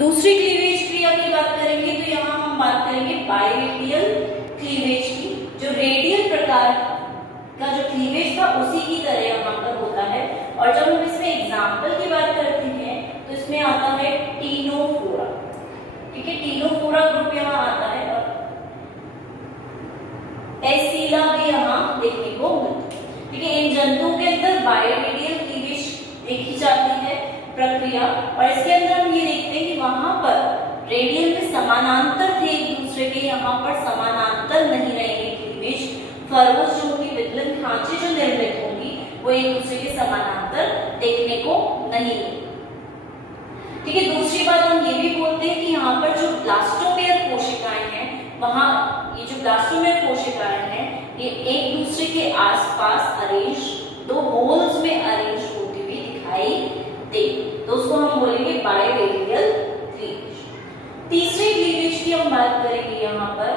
दूसरी क्लीवेज क्रिया की बात करेंगे तो यहाँ हम बात करेंगे बायरेडियल क्लीवेज की। जो रेडियल प्रकार का जो क्लीवेज था उसी की तरह यहाँ पर होता है। और जब हम इसमें एग्जाम्पल की बात करते हैं तो इसमें आता है टीनोफोरा। ठीक है, टीनोफोरा ग्रुप यहाँ आता है और एसिला भी यहाँ देखने को मिलती है। ठीक है, इन जंतुओं के अंदर बायरेडियल क्लीवेज देखी जाती है प्रक्रिया। और इसके अंदर हम ये देखते हैं कि वहां पर रेडियल में समानांतर थे एक दूसरे के, यहाँ पर समानांतर नहीं रहेंगे क्लीवेज। फरोज जो होंगी, वितलन खांचे जो निर्मित होंगी वो एक दूसरे के समानांतर देखने को नहीं मिलेंगे। ठीक है, दूसरी बात हम ये भी बोलते हैं कि यहाँ पर जो ब्लास्टोमेयर कोशिकाएं हैं, वहां ये जो ब्लास्टोमेयर कोशिकाएं हैं ये एक दूसरे के आसपास अरेंज, दो होल्स में अरेंज होती हुई दिखाई दे, तो उसको हम बोलेंगे बायरेडियल क्लीवेज। तीसरे क्लीवेज की हम बात करेंगे यहाँ पर,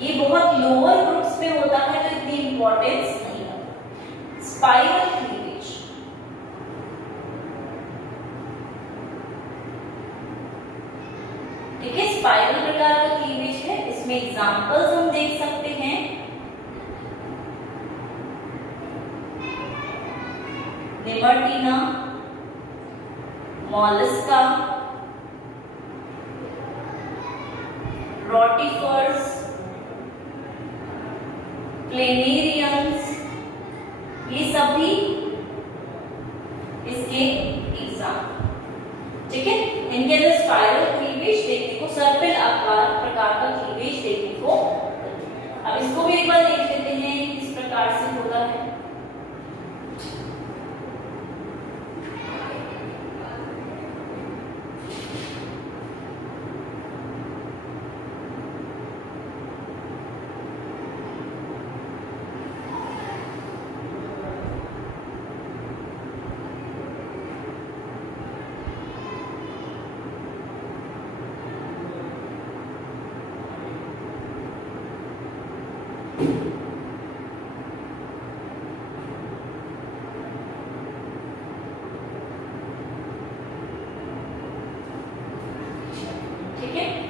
ये बहुत लोअर ग्रुप्स में होता है तो इतनी इंपॉर्टेंस नहीं है। स्पाइरल क्लीवेज, ठीक है, स्पाइरल प्रकार का क्लीवेज है। इसमें एग्जांपल्स हम देख सकते हैं, निमर्टीना, मॉलस्का, रोटिफर्स, प्लेनेरियंस, ये सभी इसके एग्जाम्पल। ठीक है, इनके अंदर स्पाइरल क्लीवेज देखने को, सर्पिल आकार प्रकार का क्लीवेज देखने को। अब इसको भी एक बार देख लेते हैं किस प्रकार से होता है।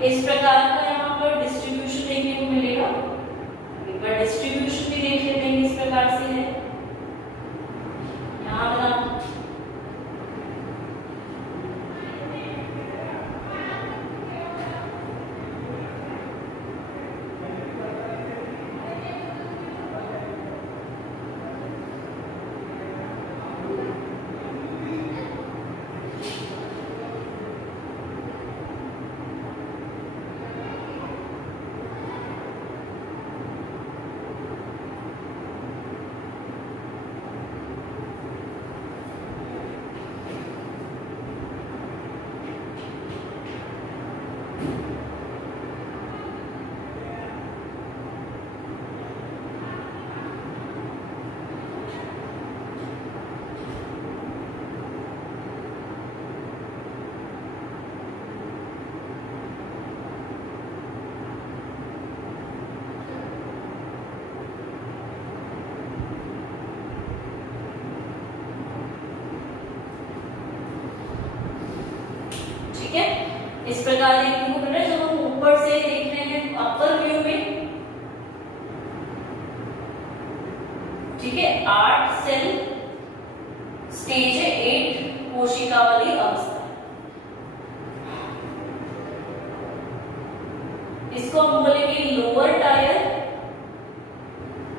इस प्रकार का यहाँ पर डिस्ट्रीब्यूशन देखने को मिलेगा। एक बार डिस्ट्रीब्यूशन भी देख लेते हैं किस प्रकार से है। यहाँ बना इस प्रकार देखने को मिल रहा है। जब हम ऊपर से देख रहे हैं अपर व्यू में, ठीक है, 8 सेल स्टेज है, 8 कोशिका वाली अवस्था। इसको हम बोलेंगे लोअर टायर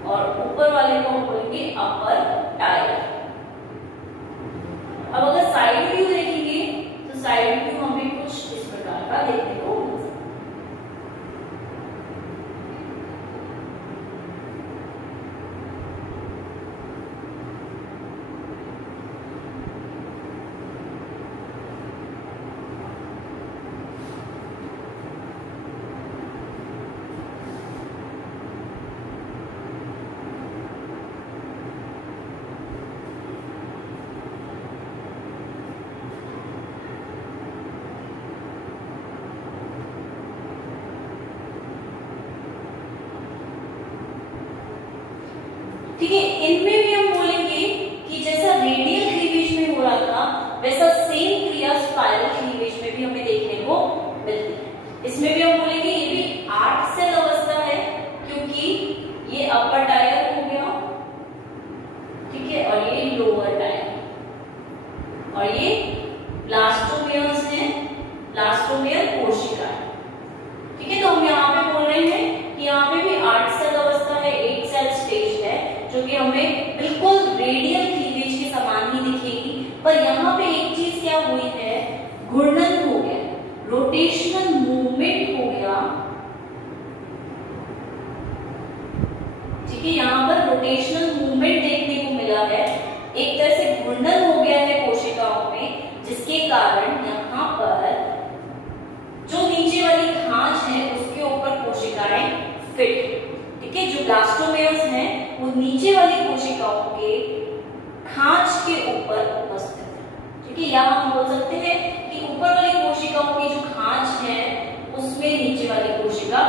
और ऊपर वाले को हम बोलेंगे अपर टायर। अब अगर साइड व्यू देखेंगे तो साइड व्यू हमें कुछ इस प्रकार का देखने को मिल सकता है। ठीक है, इनमें भी हम बोलेंगे कि जैसा रेडियल क्लीवेज में हो रहा था वैसा सेम क्रिया या स्पाइरल क्लीवेज में भी हमें देखने को मिलती है। इसमें भी हम बोलेंगे ये भी 8 सेल अवस्था है, क्योंकि ये अपर टायर हो गया, ठीक है, और ये लोअर टायर, और ये ब्लास्टोमेयर्स है, ब्लास्टोमेयर कोशिका है, ठीक है। तो हम यहाँ पे बोल रहे हैं कि यहाँ पे भी 8 सेल अवस्था है, 8 सेल स्टेज है, जो कि हमें बिल्कुल रेडियल क्लीवेज के समान ही दिखेगी। पर यहाँ पे एक चीज क्या हुई है, घूर्णन हो गया, रोटेशनल मूवमेंट हो गया, ठीक है। यहाँ पर रोटेशनल मूवमेंट देखने को मिला है, एक तरह से घूर्णन हो गया है कोशिकाओं में, जिसके कारण यहाँ पर जो नीचे वाली खांच है उसके ऊपर कोशिकाएं फिट, ठीक है। जो ब्लास्टोमेयर्स हैं वो नीचे वाली कोशिकाओं के खांच के ऊपर उपस्थित है, ठीक है। यहाँ हम बोल सकते हैं कि ऊपर वाली कोशिकाओं की जो खांच है उसमें नीचे वाली कोशिका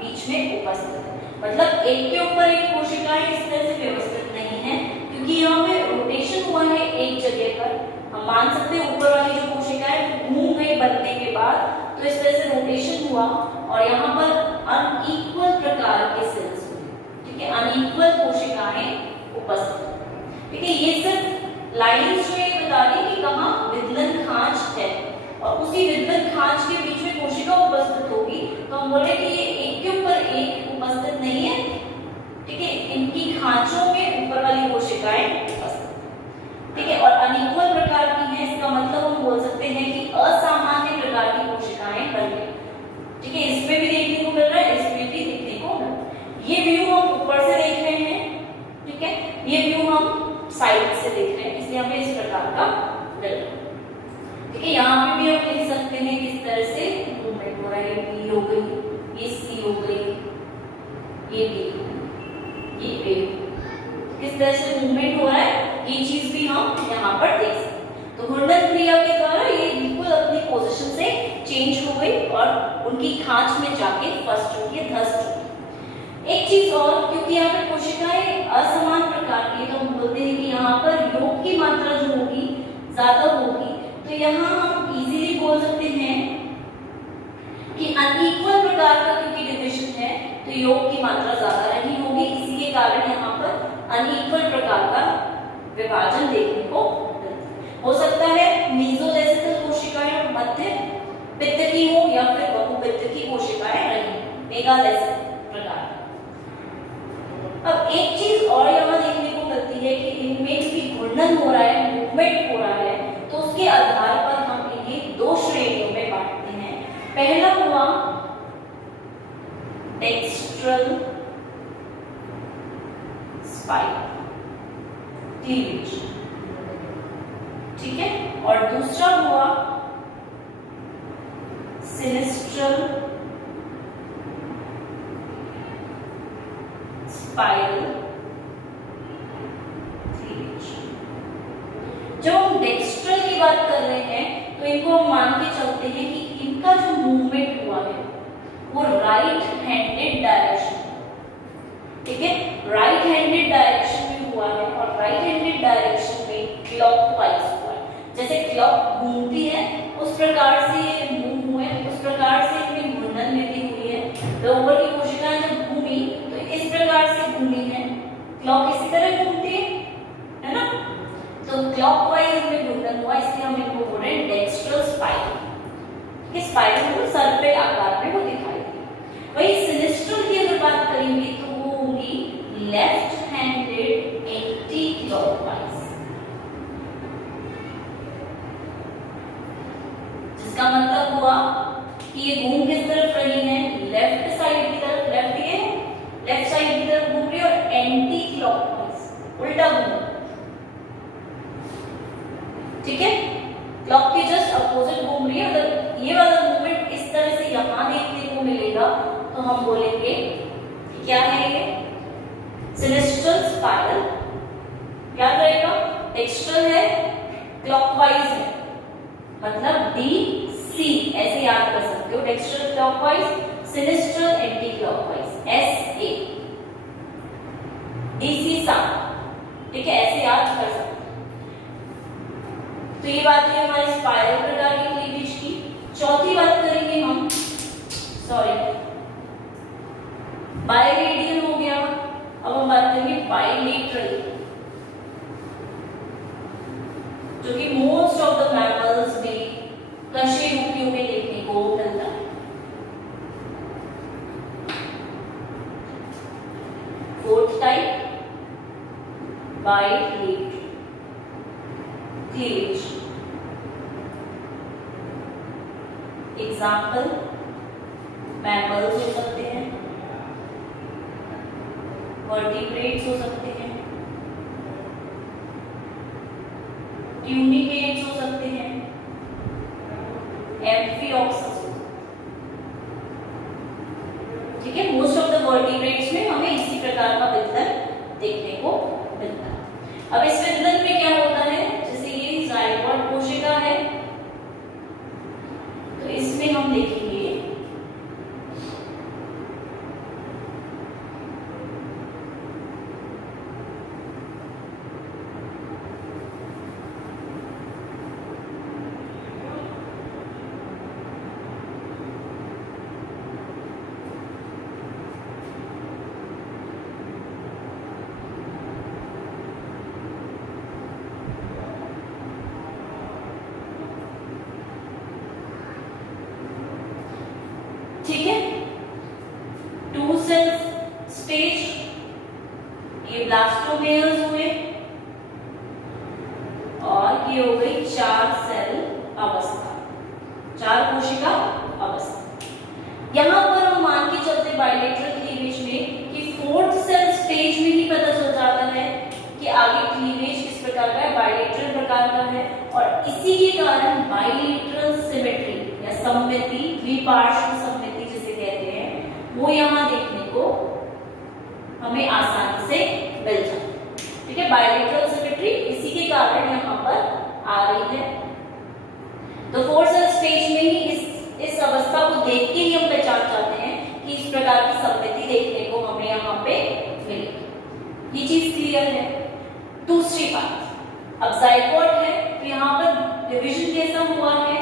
बीच में उपस्थित है। मतलब एक के ऊपर एक कोशिकाएं इस तरह से व्यवस्थित नहीं है, क्योंकि यहाँ पे रोटेशन हुआ है एक जगह पर। हम मान सकते हैं ऊपर वाली जो कोशिकाएं घूम गई बनने के बाद, तो इस तरह से रोटेशन हुआ और यहाँ पर अनइक्वल प्रकार के सेल्स हुए, ठीक है, अनइक्वल कोशिकाएं उपस्थित, ठीक है। ये सिर्फ लाइंस जो ये बता रही कि कहाँ विदलन खांच है, और उसी विदलन खांच के बीच में कोशिका उपस्थित होगी, तो हम बोले कि ये एक के ऊपर एक उपस्थित नहीं है, ठीक है। इनकी खांचों में ऊपर वाली कोशिकाएं उपस्थित, ठीक है, और अनइक्वल प्रकार की है। इसका मतलब हम बोल सकते हैं कि असामान्य प्रकार की कोशिकाएं बन गई, ठीक है। इसमें भी देखने को मिल रहा है, इसमें भी देखने को मिल रहा है। ये व्यू हम ऊपर से देख रहे हैं, ठीक है, ये व्यू हम साइड से देख रहे हैं, इसलिए हमें इस प्रकार का मिल रहा है, ठीक है। यहाँ पे भी हम लिख सकते हैं किस तरह से मूवमेंट हो रहा है, बी हो गई, ये सी हो गई, ये बी, ये ए, किस तरह से मूवमेंट हो रहा है, ये चीज भी हम यहाँ पर देख सकते हैं। तो घूर्णन क्रिया के द्वारा ये बिल्कुल अपनी पोजीशन से चेंज हो गई और उनकी खांच में जाके फंस चुकी है, धंस चुकी है। एक चीज और, क्योंकि यहाँ पे कोशिकाएं असमान प्रकार की, तो हम बोलते हैं कि यहाँ पर योग की मात्रा जो होगी ज्यादा होगी, तो यहाँ हम इजीली बोल सकते हैं कि अनइक्वल प्रकार का क्योंकि डिविजन है, तो योग की मात्रा ज्यादा नहीं होगी, इसी के कारण यहाँ पर अनइक्वल प्रकार का विभाजन देखने को हो सकता है। मीजोलेसिकल कोशिकाएं मध्य पित्त की हो या फिर बहुपित्त की कोशिकाएं रही, मेगालेसिक प्रकार। अब एक चीज और यहाँ देखने को मिलती है कि इनमें भी घूर्णन हो रहा है, मूवमेंट हो रहा है, तो उसके आधार पर हम इन्हें 2 श्रेणियों में बांटते हैं। पहला हुआ डेक्स्ट्रल स्पाइरल क्लीवेज, ठीक है, और दूसरा हुआ सिनिस्ट्रल स्पाइरल क्लीवेज। जब हम डेक्स्ट्रल की बात कर रहे हैं तो इनको हम मान के चलते हैं कि इनका जो मूवमेंट हुआ है वो राइट हैंडेड डायरेक्शन, ठीक है, राइट हैंडेड डायरेक्शन में हुआ है, और राइट हैंडेड डायरेक्शन में क्लॉकवाइज हुआ है। जैसे क्लॉक घूमती है उस प्रकार से ये मूव हुए, उस प्रकार से इनमें घूर्णन में भी हुई है। तो ऊपर की कोशिकाएं जब घूमी तो इस प्रकार से घूमी है, क्लॉक इसी तरह घूमती है ना, तो क्लॉकवाइज इनमें घूर्णन हुआ, इसलिए हम इनको बोल रहे हैं डेक्स्ट्रल स्पाइरल। स्पाइरल को सर्पिल आकार में वो दिखाई दी। वही सिनिस्ट्रल की अगर बात करेंगे तो वो होगी लेफ्ट हैंडेड एंटी क्लॉकवाइज, जिसका मतलब हुआ कि ये घूम किस तरफ रही है, लेफ्ट साइड की तरफ, लेफ्ट ये लेफ्ट साइड की तरफ घूम रही है, और एंटी क्लॉकवाइज उल्टा घूम, ठीक है, क्लॉक के जस्ट अपोजिट घूम रही है। अगर ये वाला मूवमेंट इस तरह से यहां देखने को मिलेगा तो हम बोलेंगे कि क्या है ये सिनिस्ट्रल स्पाइरल। क्या रहेगा, डेक्स्ट्रल है, क्लॉकवाइज है, मतलब डी सी ऐसे याद कर सकते हो, dextral clockwise, sinistral anti clockwise, S A, D C सा, ठीक है, ऐसे याद कर सकते हो। तो ये बात हुई हमारी स्पाइरल प्रकार एग्जाम्पल मैमल्स हो सकते हैं, वर्टिब्रेट्स हो सकते हैं, ट्यूनिकेट्स हो सकते हैं, एम्फिओक्सस। ठीक है, मोस्ट ऑफ द वर्टिब्रेट्स में हमें इसी प्रकार का वितरण देखने को मिलता है। अब इस वितरण में क्या होता है, जैसे ये जाइगोट कोशिका है, तो इसमें हम देखेंगे ठीक है, 2 सेल स्टेज, ये ब्लास्टोमेयर्स हुए और ये हो गई 4 सेल अवस्था, 4 कोशिका अवस्था। यहां पर हम मान के चलते बायलेटरल क्लीवेज में कि 4th सेल स्टेज में ही पता चल जाता है कि आगे क्लीवेज किस प्रकार का है, बायलेटरल प्रकार का है, और इसी के कारण बायलेटरल सिमेट्री या सममिति, द्विपार्श्व सममिति वो यहाँ देखने को हमें आसानी से मिल जाती है। ठीक है, बायलेटरल सिमेट्री इसी के कारण यहाँ पर आ रही है। तो 4th सेल स्टेज में ही इस अवस्था को देख के ही हम पहचान जाते हैं कि इस प्रकार की सममिति देखने को हमें यहाँ पे मिलेगी। ये चीज क्लियर है। दूसरी बात, अब जाइगोट है तो यहाँ पर डिवीजन कैसा हुआ है,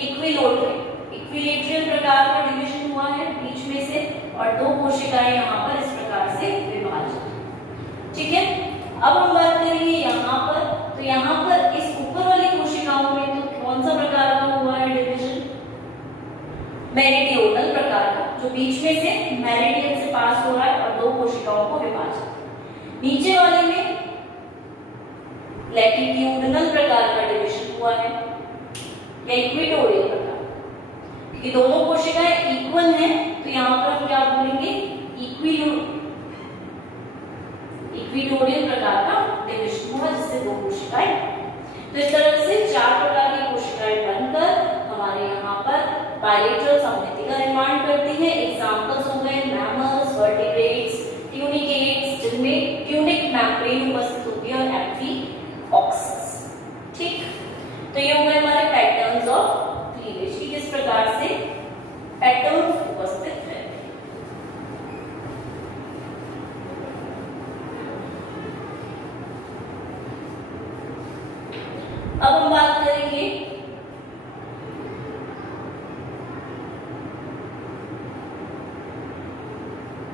इक्विलेटरल प्रकार का डिवीजन हुआ है बीच में से, और 2 कोशिकाएं यहाँ पर इस प्रकार से विभाजित। ठीक है, अब हम बात करेंगे यहाँ पर, तो यहाँ पर इस ऊपर वाली कोशिकाओं में तो कौन सा प्रकार का हुआ है डिवीजन, मेरिडियोनल प्रकार का, जो बीच में से मेरिडियन से पास हो रहा है और 2 कोशिकाओं को विभाजित। नीचे वाले में लैटिट्यूडनल प्रकार का डिवीजन हुआ है या इक्वेटोरियल प्रकार, क्योंकि दोनों कोशिकाएं इक्वल हैं, तो यहाँ पर हम क्या बोलेंगे, इक्वेटोरियल प्रकार का डिवीजन हुआ जिससे 2 कोशिकाएं। तो इस तरह से 4 प्रकार की कोशिकाएं बनकर हमारे यहाँ पर बायलेटरल सममिति का निर्माण करती है। एग्जाम्पल्स हो गए मैमल्स, वर्टिब्रेट्स, ट्यूनिकेट्स, जिनमें ट्यूनिक मेम्ब्रेन उपस्थित होती है, और एम्फिओक्सस। ठीक, तो ये हो गए हमारे पैटर्न्स ऑफ क्लीवेज की किस प्रकार से पैटर्न्स उपस्थित है। अब हम बात करेंगे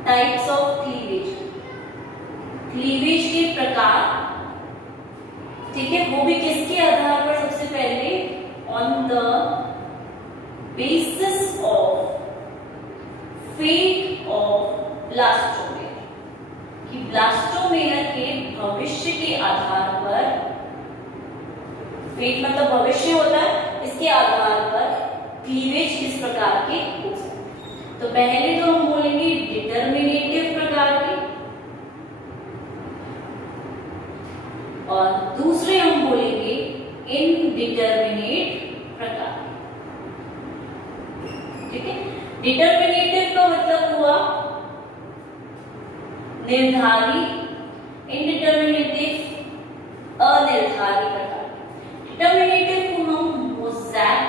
टाइप्स ऑफ क्लीवेज, क्लीवेज के प्रकार। ठीक है, वो भी किसके आधार पर, सबसे पहले on the basis of fate of blastomere, कि ब्लास्टोमेयर के भविष्य के आधार पर, फेट मतलब भविष्य होता है, इसके आधार पर क्लीवेज किस प्रकार के हो सकते हैं। तो पहले तो हम बोलेंगे डिटर्मिनेटिव प्रकार के, और दूसरे हम बोलेंगे इनडिटर्मिनेट प्रकार। ठीक है, डिटर्मिनेटिव का मतलब हुआ निर्धारी, इनडिटर्मिनेटिव अनिर्धारित प्रकार। डिटर्मिनेटिव को हम मोज़ेक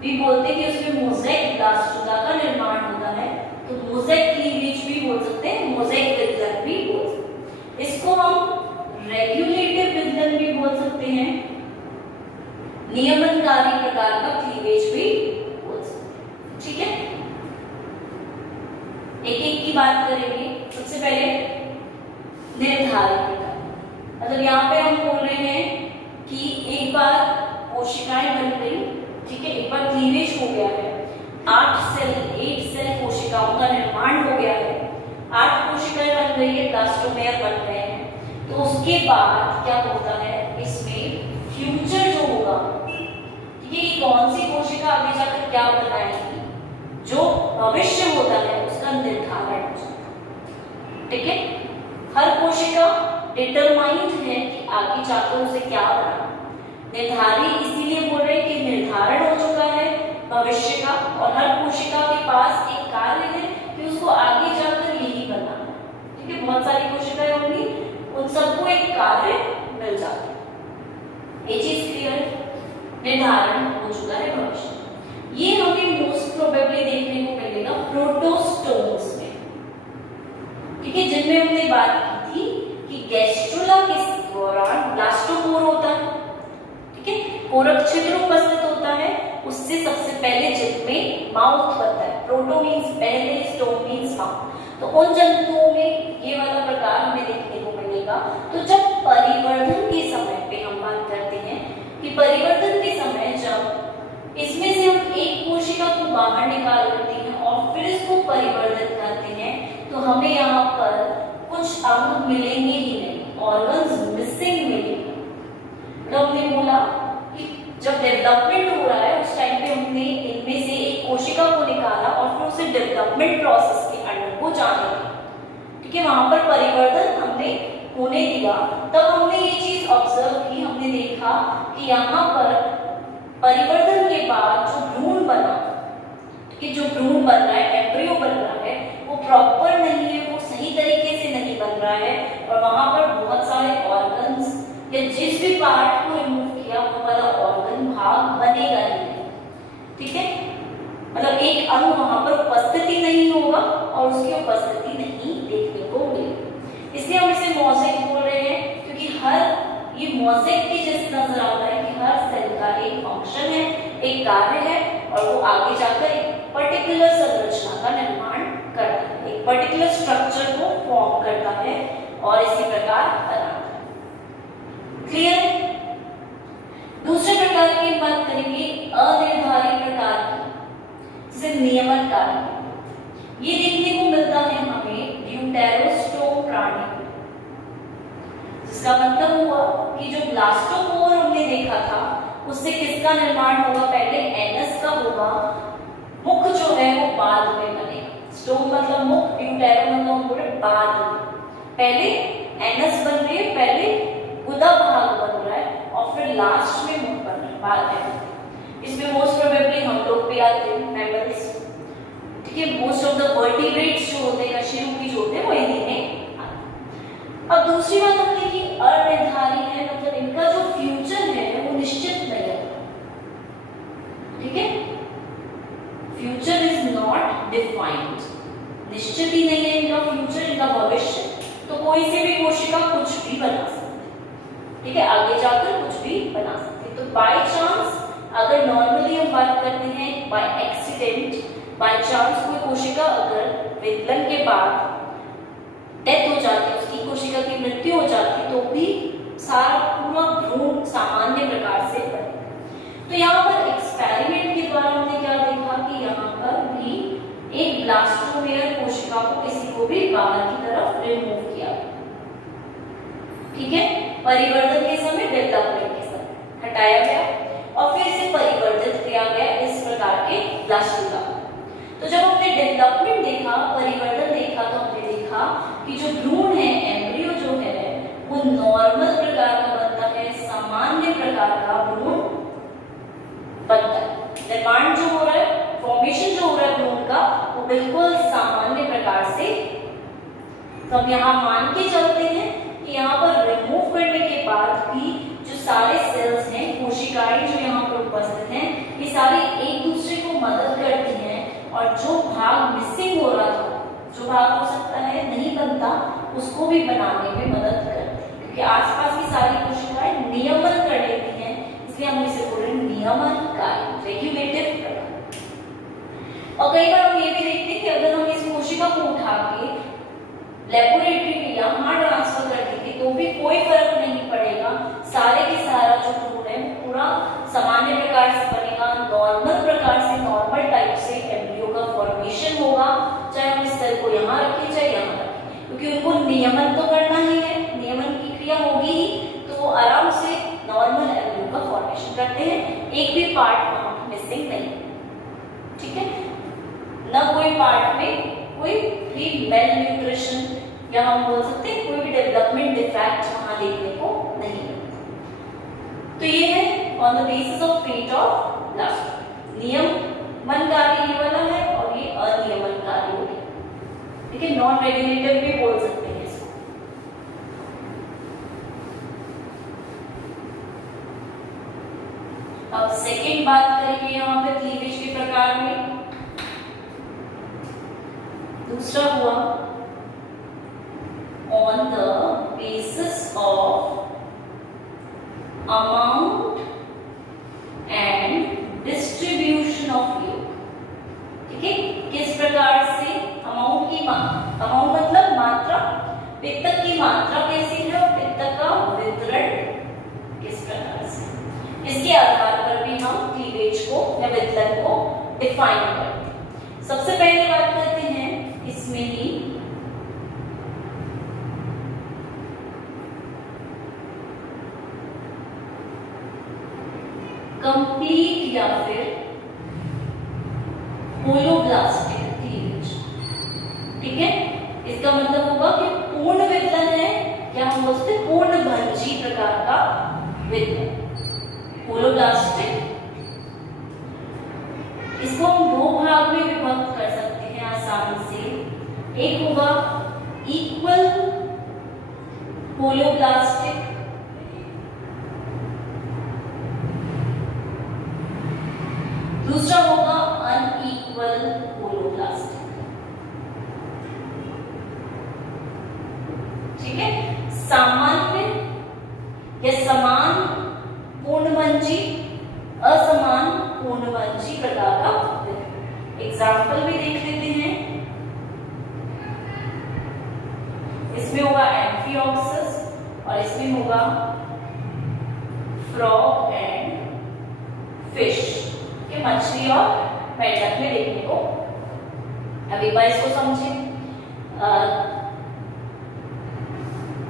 भी बोलते हैं, कि उसमें मोज़ेक ब्लास्टोदा का निर्माण होता है, तो मोज़ेक क्लीवेज भी बोल सकते हैं, मोज़ेक वितरण भी बोल सकते हैं। इसको हम रेगुलेटिव वितरण भी बोल सकते हैं, नियमनकारी प्रकार का क्लीवेज भी बोल सकते हैं। ठीक है, एक एक की बात करेंगे। सबसे पहले निर्धारित प्रकार, मतलब यहाँ पे हम बोल रहे हैं कि एक बार कोशिकाएं बन गई, ठीक है, एक बार क्लीवेज हो गया है, 8 सेल कोशिकाओं का निर्माण हो गया है, 8 कोशिकाएं बन गई है, ब्लास्टोमेयर बन गए हैं, तो उसके बाद क्या होता है, इसमें फ्यूचर जो होगा, ठीक है, कौन सी कोशिका आगे जाकर क्या बनाएगी, जो भविष्य होता है उसका निर्धारण हो जाता है। ठीक है, हर कोशिका डिटरमाइंड है कि आगे जाकर उसे क्या बनाना। निर्धारित इसीलिए बोल रहे हैं कि निर्धारण हो चुका है भविष्य का, और हर कोशिका के पास एक कार्य है कि उसको आगे जाकर यही बनाना। ठीक है, बहुत सारी कोशिकाएं होंगी, उन सबको एक कार्य मिल जाता है। ये चीज क्लियर, निर्धारण हो चुका है भविष्य। ये हमें मोस्ट प्रोबेबली देखने को मिलेगा प्रोटोस्टोम्स में। ठीक है, जिनमें हमने बात की थी कि गैस्ट्रुला के दौरान ब्लास्टोपोर होता है। ठीक है, कोरक छिद्र उपस्थित होता है, उससे सबसे पहले जिसमें माउथ बनता है। प्रोटो मीन्स पहले, स्टोम मीन्स माउथ। तो उन जंतुओं में ये वाला प्रकार हमें देखने को मिलेगा। तो जब परिवर्धन के समय पे हम बात करते हैं कि परिवर्धन के समय जब इसमें से हम एक कोशिका को बाहर निकाल लेते हैं और फिर इसको परिवर्धित करते हैं, तो हमें यहाँ पर कुछ अंग मिलेंगे ही नहीं, ऑर्गन्स मिसिंग मिलेंगे। तो हमने बोला कि जब डेवलपमेंट हो रहा है उस टाइम पे हमने इनमें से एक कोशिका को निकाला और फिर उसे डेवलपमेंट प्रोसेस के अंडर को जाने दिया। ठीक है, वहां पर परिवर्धन हमने होने दिया। तब हमने ये चीज ऑब्जर्व की, हमने देखा कि यहाँ पर परिवर्धन के बाद जो भ्रूण बना, कि जो भ्रूण बन रहा है, एम्ब्रियो बन रहा है, वो प्रॉपर नहीं है, वो सही तरीके से नहीं बन रहा है, और वहां पर बहुत सारे ऑर्गन्स या जिस भी पार्ट को रिमूव किया वो वाला ऑर्गन भाग बनेगा नहीं। ठीक है, मतलब एक अंग वहां पर उपस्थिति नहीं होगा और उसकी उपस्थिति नहीं देखने को मिलेगी। इसलिए हम इसे मोज़ेक बोल रहे हैं, क्योंकि हर ये मोज़ेक के जैसे नजर आता है कि हर सेल का एक फंक्शन है, एक कार्य है, और वो आगे जाकर एक पर्टिकुलर संरचना का निर्माण करता है, एक पर्टिकुलर स्ट्रक्चर को फॉर्म करता है और इसी प्रकार बनाता है। क्लियर? दूसरे प्रकार की बात करेंगे अनिर्धारित प्रकार की, जैसे नियमन कार्य। ये देखने को मिलता है हमें ड्यूटेरोस्टोम प्राणी, जिसका मतलब हुआ कि जो ब्लास्टोपोर हमने देखा था उससे किसका निर्माण होगा, पहले एनस का होगा, मुख जो है वो बाद में बनेगा। स्टोम मतलब मुख, ड्यूटेरो मतलब पूरे बाद में। पहले एनस बन रही है, पहले गुदा भाग बन रहा है और फिर लास्ट में मुख बन रहा है बाद में। इसमें मोस्ट प्रोबेबली हम लोग भी आते हैं, मैमल्स। ठीक है, मोस्ट ऑफ द वर्टिब्रेट्स जो होते हैं, कशेरुकी जो होते हैं, वो इन्हीं में। अब दूसरी बात हम देखिए, अनिर्धारित है, मतलब इनका जो फ्यूचर है वो निश्चित नहीं है। ठीक है, फ्यूचर इज नॉट डिफाइंड, निश्चित ही नहीं है इनका फ्यूचर, इनका भविष्य। तो कोई से भी कोशिका कुछ भी बना सकती है। ठीक है, आगे जाकर कुछ भी बना सकते हैं। तो बाय चांस, अगर नॉर्मली हम बात करते हैं बाय एक्सीडेंट, बाय चांस कोई कोशिका अगर विकलन के बाद डेथ हो जाती है, उसकी कोशिका की मृत्यु हो जाती है, तो भी सारा पूरा भ्रूण सामान्य प्रकार से बने। तो यहाँ पर एक्सपेरिमेंट के द्वारा हमने क्या देखा कि यहाँ पर भी एक ब्लास्टोमेयर कोशिका को किसी को भी बाहर की तरफ रिमूव किया। ठीक है, परिवर्तन के समय, डेवलपमेंट के समय हटाया गया और फिर इसे परिवर्तित किया गया इस प्रकार के ब्लास्टोला। तो जब हमने डेवलपमेंट देखा, परिवर्तन देखा, तो हमने देखा कि जो भ्रूण है, एम्ब्रियो जो है, वो नॉर्मल प्रकार का बनता है, सामान्य प्रकार का भ्रूण बनता है। निर्माण जो हो रहा है, फॉर्मेशन जो हो रहा है भ्रूण का, वो बिल्कुल सामान्य प्रकार से। तो हम यहाँ मान के चलते हैं कि यहाँ पर रिमूव करने के बाद भी जो सारे सेल्स हैं, कोशिकाएं जो यहाँ पर उपस्थित हैं, ये सारे एक दूसरे को मदद करती हैं और जो भाग मिसिंग हो रहा था, जो भाग हो सकता है नहीं बनता, उसको भी बनाने में मदद करती है, क्योंकि आसपास की सारी कोशिकाएं नियमन कर लेती हैं, इसलिए हम इसे बोल रहे हैं नियमन कार्य, रेगुलेटिव प्रकार। और कई बार हम ये भी देखते हैं कि अगर हम इस कोशिका को उठा के लेबोरेटरी में यहाँ ट्रांसफर कर देंगे तो भी कोई फर्क नहीं पड़ेगा, सारे के सारा जो भ्रूण है पूरा सामान्य प्रकार से बनेगा, नॉर्मल प्रकार से, नॉर्मल टाइप से एम्ब्रियो का फॉर्मेशन होगा, चाहे हम इस सेल को यहाँ रखें चाहे यहाँ रखें, क्योंकि उनको नियमन तो करना ही है, नियमन की क्रिया होगी ही, तो वो आराम से नॉर्मल एम्ब्रियो का फॉर्मेशन करते हैं, एक भी पार्ट वहां मिसिंग नहीं। ठीक है, न कोई पार्ट में कोई भी मेल न्यूट्रिशन या हम बोल सकते हैं कोई भी डेवलपमेंट डिफेक्ट वहां देखने को नहीं मिलता। तो ये है on the basis of fate of blastomere. नियमनकारी ये वाला है और ये अनियमनकारी हो गया, ठीक है, नॉन रेगुलेटिव भी बोल सकते हैं इसको। अब सेकेंड बात करेंगे यहाँ पे क्लीवेज के प्रकार में। दूसरा हुआ on the basis of amount and distribution of योग, ठीक है, किस प्रकार से अमाउंट की अमाउंट मतलब मात्रा, पित्तक की मात्रा कैसी है और पित्तक का वितरण किस प्रकार से, इसके आधार पर भी हम क्लीवेज को या वितरण को डिफाइन करते हैं। सबसे पहले बात करते हैं इसमें ही कंप्लीट या फिर होलोब्लास्टिक क्लीवेज, ठीक है, इसका मतलब होगा कि पूर्ण वितरण है या हम बोलते हैं पूर्ण भंजी प्रकार का वितरण। होलोब्लास्टिक, इसको हम दो भाग में विभक्त कर सकते हैं आसानी से। एक होगा इक्वल होलोब्लास्टिक, दूसरा होगा अनइक्वल होलोब्लास्टिक, ठीक है, सामान्य या समान पूर्णभंजी, असमान पूर्णभंजी प्रकार का वितरण। एग्जाम्पल भी देख लेते हैं, इसमें होगा एम्फिऑक्सिस और इसमें होगा फ्रॉग एंड फिश, के मछली और मेंढक में देखने को। अब एक बार इसको समझे,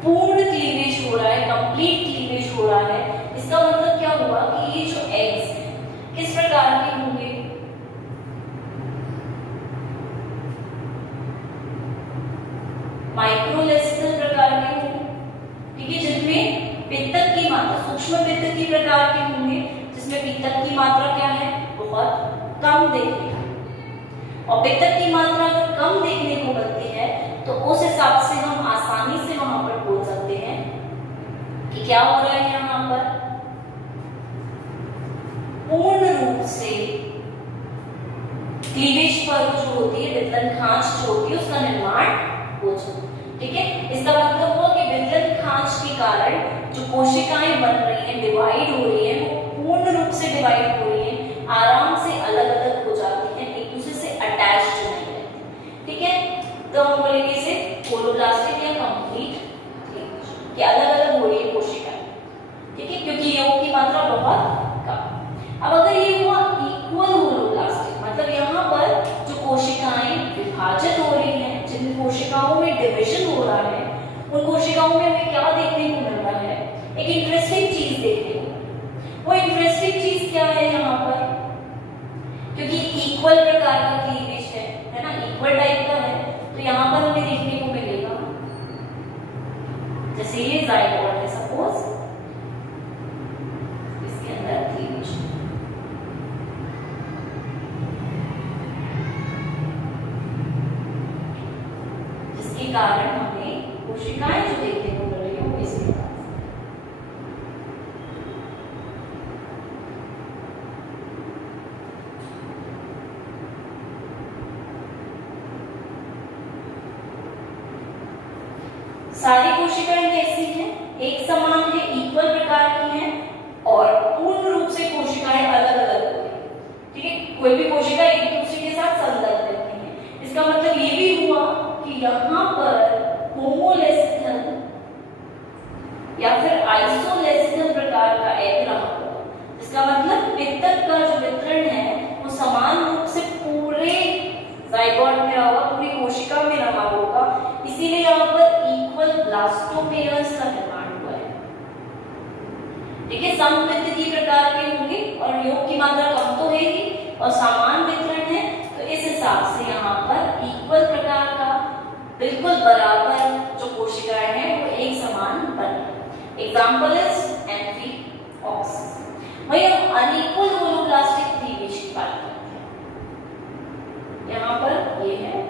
पूर्ण क्लीवेज हो रहा है, कंप्लीट क्लीवेज हो रहा है, इसका मतलब क्या हुआ कि ये जो एग्स हैं किस प्रकार के होंगे, माइक्रोलेसिनल प्रकार के होंगे, ठीक है, जिनमें पित्तक की मात्रा सूक्ष्म पित्तक की प्रकार के होंगे, जिसमें पित्तक की मात्रा क्या है, बहुत कम देखने को, और पित्तक की मात्रा अगर कम देखने को मिलती है तो उस हिसाब से हम आसानी से वहां पर बोल सकते हैं कि क्या हो रहा है यहाँ पर, पूर्ण रूप से क्लीवेज पर जो होती है वितरण खांच जो होती है उसका निर्माण हो जाए, ठीक है। इसका मतलब हुआ कि वितरण खांच के कारण जो कोशिकाएं बन रही हैं, डिवाइड हो रही है, वो पूर्ण रूप से डिवाइड हो रही है, आराम से अलग अलग हो जाती है, एक दूसरे से अटैच्ड नहीं रहती, ठीक है। तो हम बोलेंगे इसे होलोब्लास्टिक या कंप्लीट कि अलग अलग हो रही है कोशिकाएं, ठीक है, क्योंकि योग की मात्रा बहुत कम। अब अगर ये हुआ इक्वल होलोब्लास्टिक, मतलब यहाँ पर जो कोशिकाएं विभाजित हो रही हैं, जिन कोशिकाओं में डिविजन हो रहा है, उन कोशिकाओं में हमें क्या देखने को मिल रहा है, एक इंटरेस्टिंग चीज देखने को। वो इंटरेस्टिंग चीज क्या है यहाँ पर, क्योंकि इक्वल प्रकार का क्लीवेज है ना, इक्वल टाइप का है, तो यहाँ पर हमें देखने को मिलेगा जैसे ये जाइगोट है सपोज, इसके अंदर क्लीवेज, जिसके कारण हमें कोशिकाएं जो देखने को मिल रही है वो इस प्रकार से। सारी कोशिकाएं कैसी हैं, एक समान है, इक्वल प्रकार की हैं, और पूर्ण रूप से कोशिकाएं अलग अलग होती हैं, ठीक है, कोई भी कोशिका एक दूसरे के साथ संलग्न रहती है। इसका मतलब ये भी हुआ कि यहाँ पर होमोलेसिनल या फिर आइसोलेसिनल प्रकार का एग रहा होगा, जिसका मतलब पित्तक का जो वितरण है वो समान रूप से पूरे जाइगोट में रहा होगा, पूरी कोशिका में रहा होगा, इसीलिए यहाँ पर इक्वल ब्लास्टोमेयर्स का निर्माण हुआ है, ठीक है। समपित्तकीय प्रकार के होंगे और योग की मात्रा कम तो है ही और समान वितरण है, हिसाब से यहाँ पर इक्वल प्रकार का बिल्कुल बराबर जो कोशिकाएं हैं वो एक समान बने। Example is amphioxus. वही हम अनइक्वल होलोब्लास्टिक क्लीवेज की बात करते हैं। यहाँ पर ये है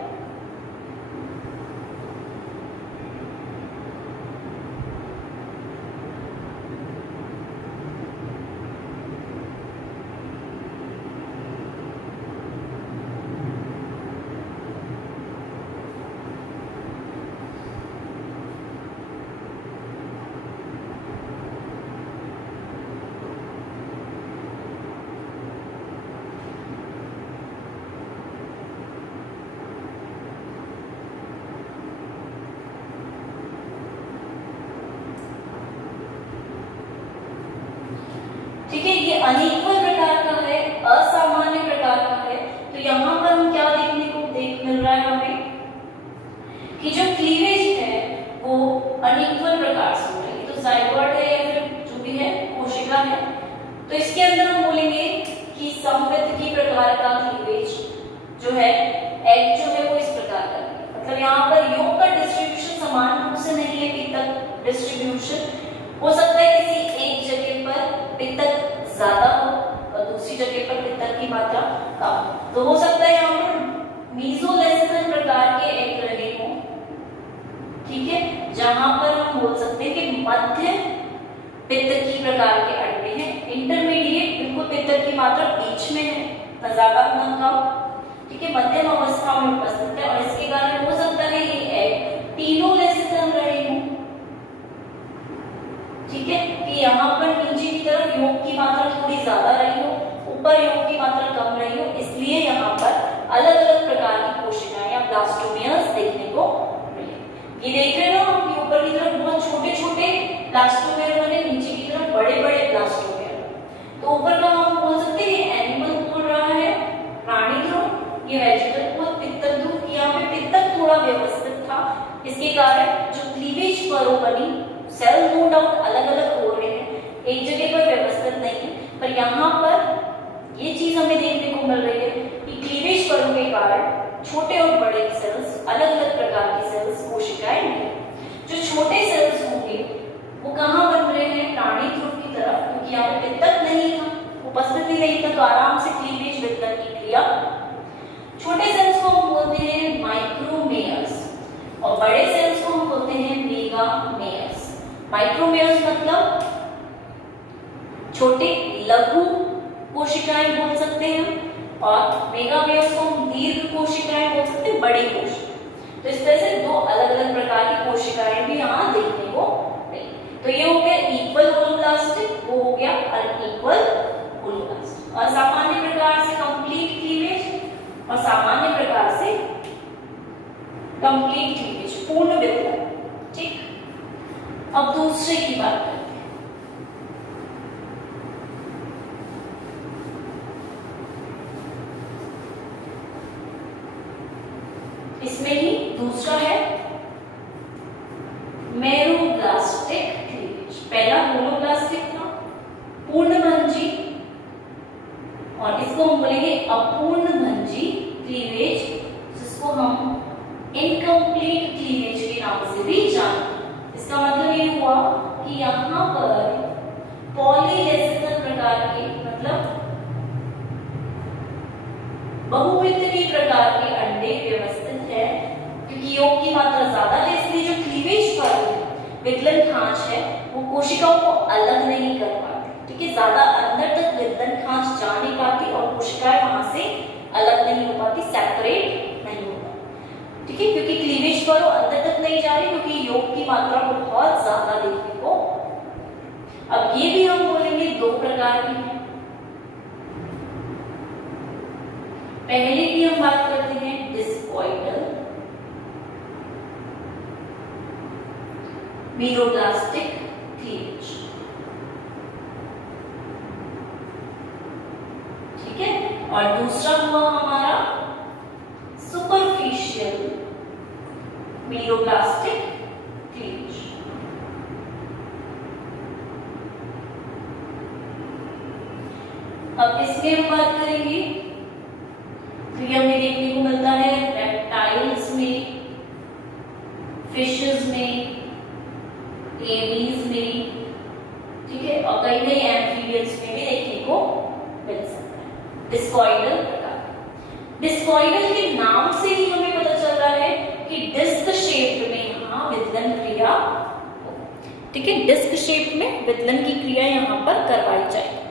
ठीक है, ये अनइक्वल प्रकार का है, असामान्य प्रकार का है। तो यहाँ पर हम क्या देखने को मिल रहा है हमें कि जो क्लीवेज है वो अनइक्वल प्रकार से हो रही है। तो जाइगोट है या फिर जो भी है कोशिका है, तो इसके अंदर हम बोलेंगे कि समवितकी प्रकार का क्लीवेज जो है, एग जो है वो इस प्रकार का है। मतलब यहाँ पर योग का डिस्ट्रीब्यूशन समान रूप से नहीं है, पित्तक डिस्ट्रीब्यूशन हो सकता है किसी एक जगह पर पित्तक ज्यादा हो और दूसरी जगह पर पित्तक की मात्रा कम। तो हो सकता है यहाँ पर मीजोलेसिनल प्रकार के एग रहे हो, ठीक है, जहां पर हम बोल सकते हैं कि मध्य पित्तकी प्रकार के अंडे हैं। इंटरमीडिएट बिल्कुल पित्तक की मात्रा बीच में है, न ज्यादा न कम, ठीक है, मध्यम अवस्था में उपस्थित है। और इसके कारण हो सकता है ये एग टीनोलेसिनल रहे हो, ठीक है, कि यहाँ पर नीचे की तरफ योग की मात्रा थोड़ी ज्यादा रही हो, ऊपर योग की मात्रा कम रही हो, इसलिए यहाँ पर अलग अलग प्रकार की कोशिकाएं या ब्लास्टोमियर्स देखने को मिले। ये देख रहे हो हम, ऊपर की तरफ बहुत छोटे छोटे ब्लास्टोमियर बने, नीचे की तरफ बड़े बड़े ब्लास्टोमियर। तो ऊपर का हम बोल सकते हैं एनिमल बोल रहा है प्राणी ध्रुव, ये वेजिटल बोल पित्तक ध्रुव। यहाँ पे पित्तक थोड़ा व्यवस्थित था, इसके कारण जो क्लीवेज पर बनी सेल नो डाउट अलग अलग हो रहे हैं, एक जगह पर व्यवस्थित नहीं है। पर यहाँ पर ये चीज हमें देखने को मिल रही है कि क्लीवेज परों के कारण छोटे और बड़े सेल्स, अलग अलग प्रकार की सेल्स, कोशिकाएं हैं। जो छोटे सेल्स होंगे वो कहाँ बन रहे हैं, प्राणी ध्रुव की तरफ, क्योंकि यहाँ पे पित्तक नहीं था, उपस्थिति नहीं था, तो आराम से क्लीवेज वितरण की क्रिया। छोटे सेल्स को हम बोलते हैं माइक्रोमेयर्स और बड़े सेल्स को हम बोलते हैं मेगामेयर्स। माइक्रोमेयर्स मतलब छोटे लघु कोशिकाएं बोल सकते हैं और मेगामेयर्स को हम दीर्घ कोशिकाएं बोल सकते हैं, बड़ी कोशिकाएं। तो इस तरह से दो अलग अलग प्रकार की कोशिकाएं भी यहाँ देखने को मिली। तो ये हो गया इक्वल होलोब्लास्टिक, वो हो गया अनइक्वल होलोब्लास्टिक। और सामान्य प्रकार से कंप्लीट क्लीवेज और सामान्य प्रकार से कंप्लीट क्लीवेज, पूर्ण वितरण, ठीक। अब दूसरे की बात करते हैं। इसमें ही दूसरा है मेरोब्लास्टिक क्लीवेज। पहला होलोब्लास्टिक था, पूर्णभंजी, और इसको हम बोलेंगे अपूर्णभंजी क्लीवेज, जिसको हम इनकम्प्लीट क्लीवेज के नाम से भी जानते हैं। इसका मतलब ये हुआ कि यहाँ पर पॉलीलेसिनल प्रकार के, मतलब बहुपित्तकीय प्रकार के अंडे व्यवस्थित है, क्योंकि योग की मात्रा ज्यादा है, इसलिए जो क्लीवेज पर वितलन खांच है वो कोशिकाओं को अलग नहीं कर पाती, ठीक है, ज्यादा अंदर तक वितलन खांच जा नहीं पाती और कोशिकाएं वहां से अलग नहीं हो पाती, सेपरेट नहीं हो पाती, ठीक है, क्योंकि क्लीवेज पर वो अंदर तक नहीं जा रही, क्योंकि योग की मात्रा बहुत ज्यादा देखने को। अब ये भी हम बोलेंगे दो प्रकार की है। पहले की हम बात करते हैं डिस्कॉइडल मेरोब्लास्टिक क्लीवेज, ठीक है, और दूसरा हुआ हमारा सुपरफिशियल मेरोब्लास्टिक क्लीवेज। अब इसमें हम बात करेंगे, तो ये हमें देखने को फिशेस में, एवीज में, ठीक है, और कई कई एम्फीबियंस में भी देखने को मिल सकता है। डिस्कॉइडल प्रकार, डिस्कॉइडल के नाम से ही हमें पता चल रहा है कि डिस्क शेप में यहाँ विदलन क्रिया, ठीक है, डिस्क शेप में विदलन की क्रिया यहाँ पर करवाई जाएगी।